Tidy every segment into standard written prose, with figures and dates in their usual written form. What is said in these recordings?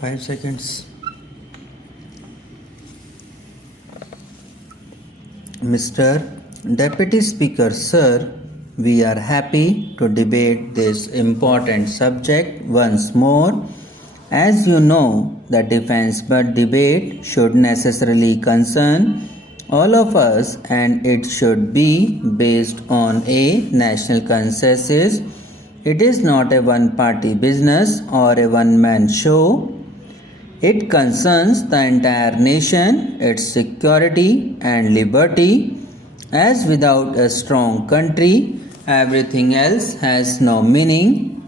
5 seconds. Mr. Deputy Speaker, sir, we are happy to debate this important subject once more. As you know, the defense but debate should necessarily concern all of us and it should be based on a national consensus. It is not a one-party business or a one-man show. It concerns the entire nation, its security and liberty, as without a strong country, everything else has no meaning.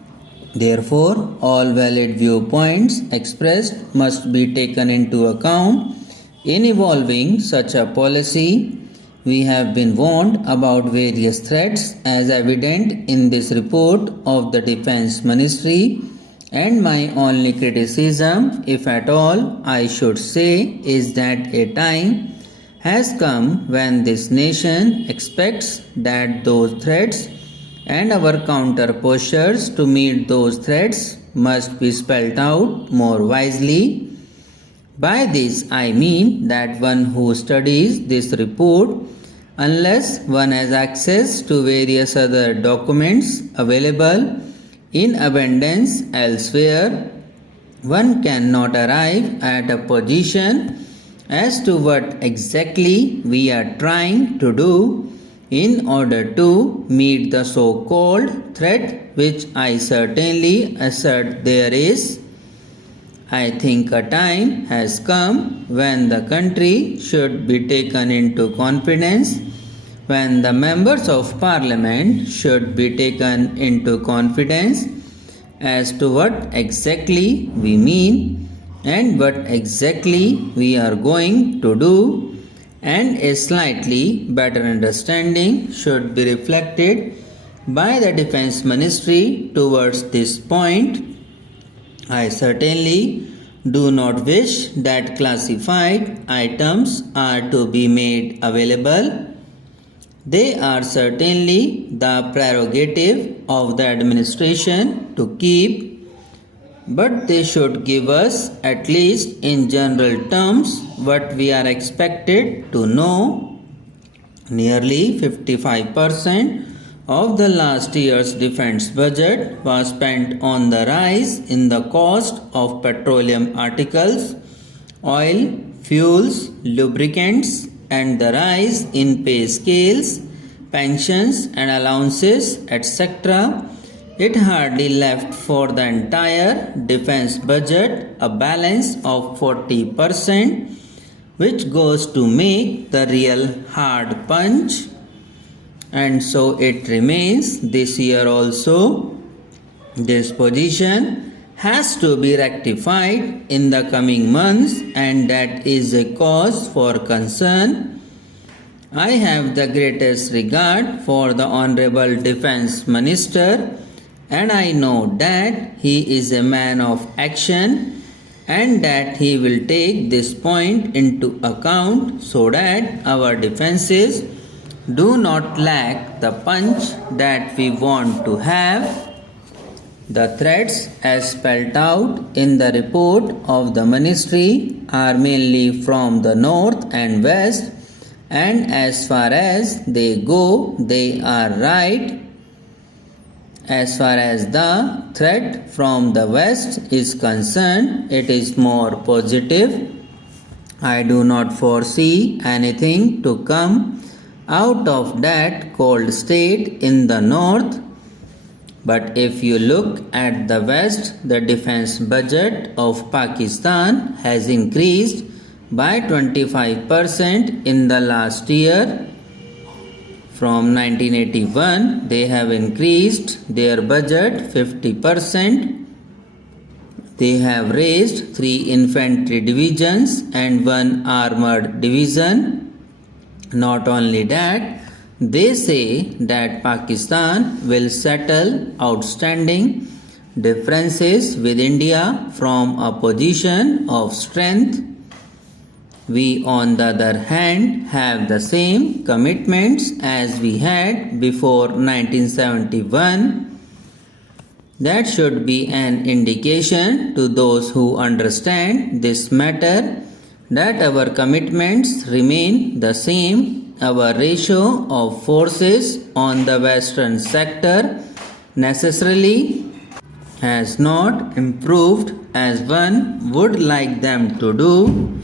Therefore, all valid viewpoints expressed must be taken into account in evolving such a policy. We have been warned about various threats as evident in this report of the Defense Ministry. And my only criticism, if at all, I should say, is that a time has come when this nation expects that those threats and our counter postures to meet those threats must be spelled out more wisely. By this I mean that one who studies this report, unless one has access to various other documents available in abundance elsewhere, one cannot arrive at a position as to what exactly we are trying to do in order to meet the so-called threat which I certainly assert there is. I think a time has come when the country should be taken into confidence, when the members of parliament should be taken into confidence as to what exactly we mean and what exactly we are going to do, and a slightly better understanding should be reflected by the Defense Ministry towards this point. I certainly do not wish that classified items are to be made available. They are certainly the prerogative of the administration to keep, but they should give us, at least in general terms, what we are expected to know. Nearly 55% of the last year's defense budget was spent on the rise in the cost of petroleum articles, oil, fuels, lubricants, and the rise in pay scales, pensions and allowances, etc. It hardly left for the entire defense budget a balance of 40%, which goes to make the real hard punch. And so it remains this year also. This position has to be rectified in the coming months, and that is a cause for concern. I have the greatest regard for the Honorable Defense Minister, and I know that he is a man of action and that he will take this point into account so that our defenses do not lack the punch that we want to have. The threats as spelled out in the report of the ministry are mainly from the north and west, and as far as they go, they are right. As far as the threat from the west is concerned, it is more positive. I do not foresee anything to come out of that cold state in the north. But if you look at the west, the defense budget of Pakistan has increased by 25% in the last year. From 1981, they have increased their budget 50%. They have raised 3 infantry divisions and 1 armored division. Not only that, they say that Pakistan will settle outstanding differences with India from a position of strength. We, on the other hand, have the same commitments as we had before 1971. That should be an indication to those who understand this matter that our commitments remain the same. Our ratio of forces on the Western sector necessarily has not improved as one would like them to do.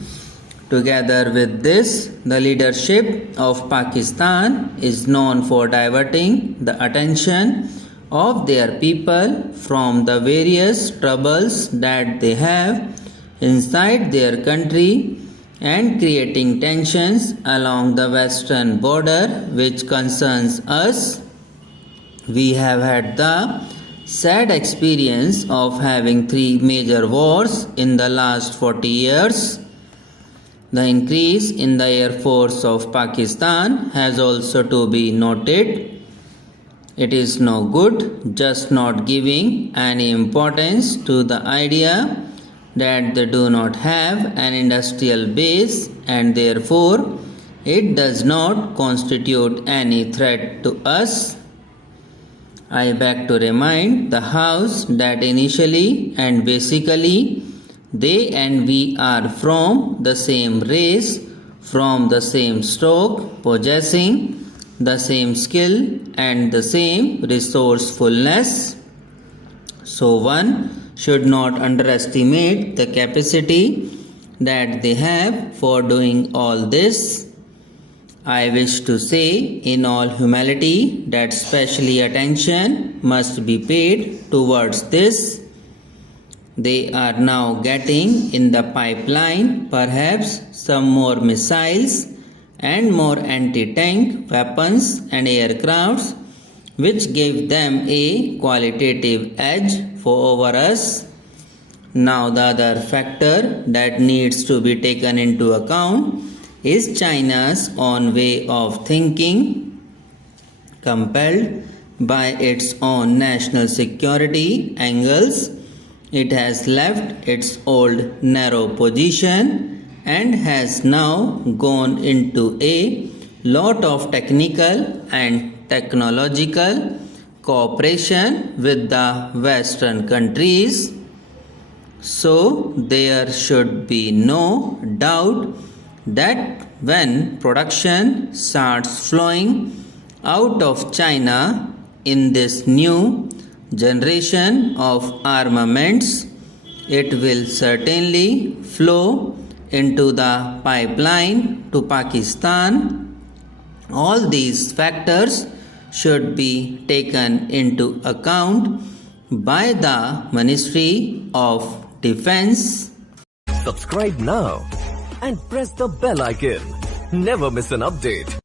Together with this, the leadership of Pakistan is known for diverting the attention of their people from the various troubles that they have inside their country and creating tensions along the western border, which concerns us. We have had the sad experience of having 3 major wars in the last 40 years. The increase in the Air Force of Pakistan has also to be noted. It is no good just not giving any importance to the idea that they do not have an industrial base and therefore it does not constitute any threat to us. I beg to remind the House that initially and basically they and we are from the same race, from the same stock, possessing the same skill and the same resourcefulness. So one should not underestimate the capacity that they have for doing all this. I wish to say in all humility that specially attention must be paid towards this. They are now getting in the pipeline perhaps some more missiles and more anti-tank weapons and aircrafts which give them a qualitative edge over us. Now the other factor that needs to be taken into account is China's own way of thinking. Compelled by its own national security angles, it has left its old narrow position and has now gone into a lot of technical and technological cooperation with the Western countries. So there should be no doubt that when production starts flowing out of China in this new generation of armaments, it will certainly flow into the pipeline to Pakistan. All these factors should be taken into account by the Ministry of Defense. Subscribe now and press the bell icon. Never miss an update.